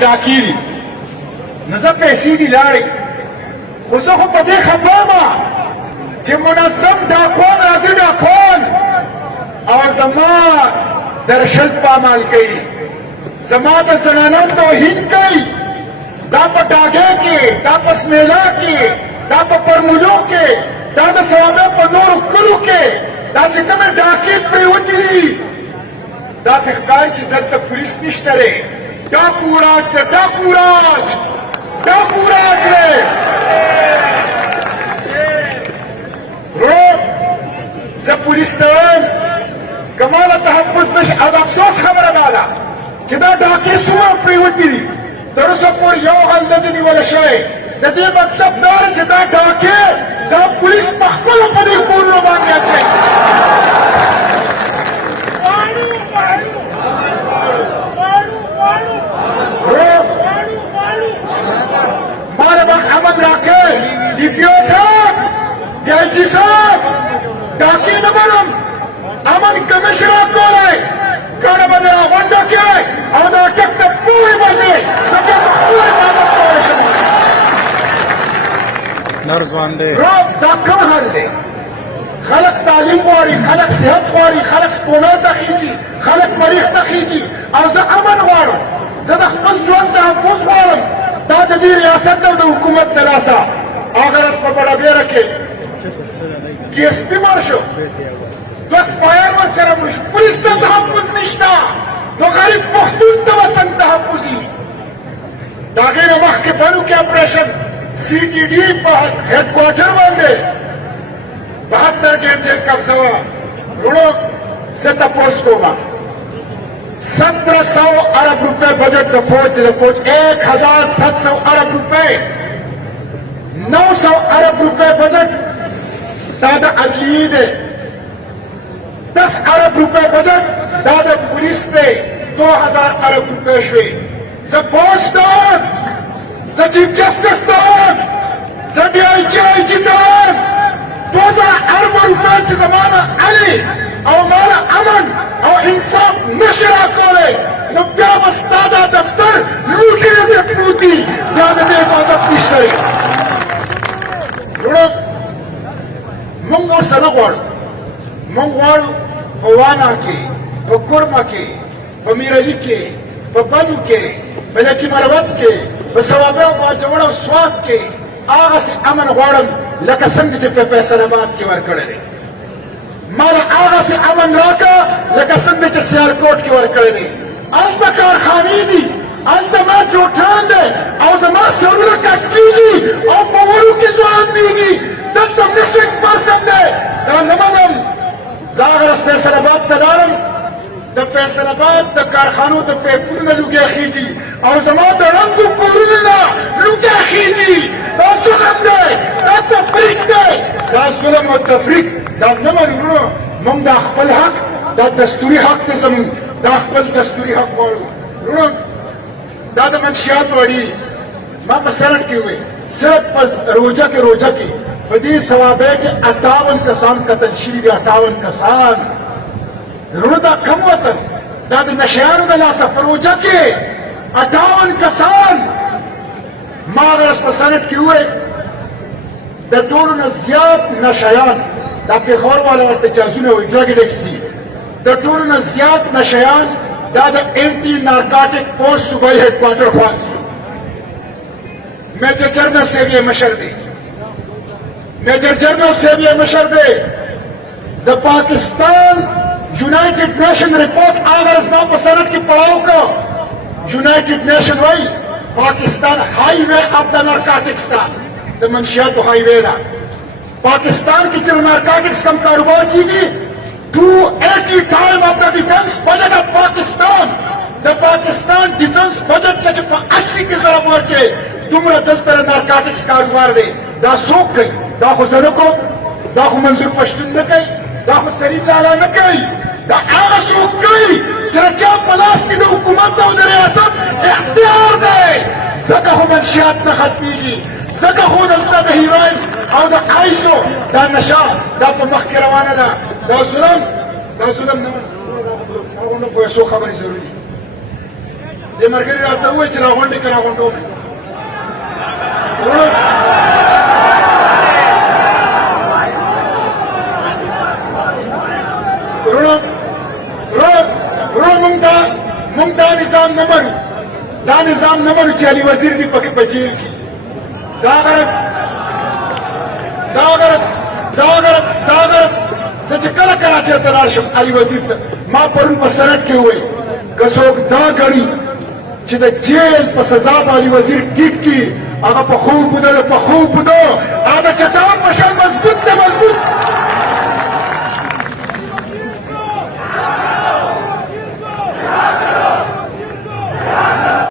ډاکي دي نو زه پیسې دي لاړې خو زه خو په دې خفه یم چې منظم ډاکوان راځي ډاکوان او زما درشل پامال کوي زما د زنانو توهین کوي دا په ډاګې کې دا په سمیلا کې دا په پرمولو کې دا د ثوابه په نورو کلو کې دا چې کومې ډاکې پرېوتې دي داسې ښکاري چې دلته پولیس نشته دی ډاکو راج دی ډاکو راج ډاکو راج دی ورو زه پولیس ته وایم که ما له تحفظ نشي او د افسوس خبره دا ده چې دا ډاکې څومره پرېوتې دي تر اوسه پورې یو حل نه دی نیولی شوی د دې مطلب دا دی چې دا ډاکې دا پولیس په خپله په دې کورونو باندې اچوي ماله به امن راکړ ډي پي او صاحب ډي آی جي صاحب ډاکې نه منم امن کمیشن راکولی ګڼه به دې راغونډه کړی او دا ټک ته پورې به ځې ځکه په خپله حفاظت کولی شم نرځوان دی دا کوم حل دی خلق تعلیم غواړي خلق صحت غواړي خلق سپومې ته خیږي خلق مریخ ته خیږي او زه امن غواړم زه د خپل ژوند تحفظ غواړم دا د دې ریاست او د حکومت د لاسه هغه ورځ په بډابیره کې ګیسپي مړ شو دوه سپایان ورسره مړ شو پولیس ته تحفظ نشته نو غریب پښتون ته به څنګه تحفظ وي د هغې نه مخکې بنو کې اپریشن سی ټي ډي په هیډ کوارټر باندې 72 घंटे कब्जा हुआ रुड़ो से तपोस को 1700 अरब रुपए बजट दफोज 1700 अरब रुपए 900 अरब रुपए बजट दादा अजीद 10 अरब रुपए बजट दादा पुलिस ने 2000 अरब रुपए शुए द फौज दान द चीफ जस्टिस दान द DIG दान 2000 ارب روپے چې زمانه علي او مالا امن او انصاف نشي راکولی نو بیا به ستا دا دفتر لوټې نه پروت دي دا د دې حفاظت نشته دی وروڼو موږ ورسره نه غواړو موږ غواړو په وانا کې په کورمه کې په میرعلي کې په بنو کې په لکي مروت کې په ثوابه او باجوړ او سوات کې هغسې امن غواړم لکه څنګه چې په فیصل آباد کې ورکړی دی ماله هغسې امن راکړه لکه څنګه چې سیالکوټ کې ورکړی دی هلته کارخانې دي هلته ما ټوټان دی او زما سرونه کټ کېږي او په وړو کې ځوان دیږي دلته مسک پرسن دی دا نه منم زه هغه ورځ فیصل آباد ته لاړم د فیصل آباد د کارخانو د پیپونو نه لوګی خېږي او زما د ړنګو کورونو نه لوګی خېږي دا ظلم دی دا تفریق دی دا ظلم او تفریق دا نه منو وروڼو موږ دا خپل حق دا دستوري حق دی زموږ دا خپل دستوري حق غواړو وروڼو دا د منشیاتو اړي ما په سرټ کې وویل صرف په روژه کې په دې ثوابه کې 58 کسان قتل شوي دي 58 کسان وروڼو دا کم وطن دا د نشیانو د لاسه په روژه کې 58 کسان ما هغه ورځ په سنټ کې وویل د ټولو نه زیات نشیان دا پېښور والا ورته جازونه وایي ډرګ ایډکټس دي د ټولو نه زیات نشیان دا د انټي نارکاټک فورس صوبایي هیډ کوارټر خوا دي میجر جنرل صاحب یې مشر دی میجر جنرل صاحب یې مشر دی د پاکستان یونایټډ نیشن رپورټ هغه ورځ ما په سنټ کې پړاو کړ یونایټډ نیشن وایي پاکستان ہائی وے آف دا نارکاٹکس کا دا منشیاتو ہائی وے دا پاکستان کی چل نارکاٹکس کم کاروبار کی گی 280 ٹائم آف دا ڈیفنس بجٹ آف پاکستان دا پاکستان ڈیفنس بجٹ کا چپا 80 کی ضرب مار کے دمرا دلتر نارکاٹکس کاروبار دے دا سوک گئی دا خو زنکو دا خو منظور پشتون نکئی دا خو سرید لالا نکئی دا آغا سوک گئی چرچا پلاس کی دا حکومت دا و دا ریاست اختیار دے زکا خو منشیات نه ختمیږي زکا خو دلته د هیروین او د آیسو دا نشه دا په مخ کې روانه ده دا ظلم نه هغه نه په څو خبرې ضروري د مرګري راته وایي چې راغونډې که راغونډو مونږ دا نظام نه منو دا نظام نه منو چې علي وزیر دې پکې په جیل کې زه چې کله کراچۍ ته لاړ شم علي وزیر ته ما پرون په سړک کې وویل که څوک دا ګڼي چې د جیل په سزا به علي وزیر ټیټ کړي هغه په خوب ودله په خوب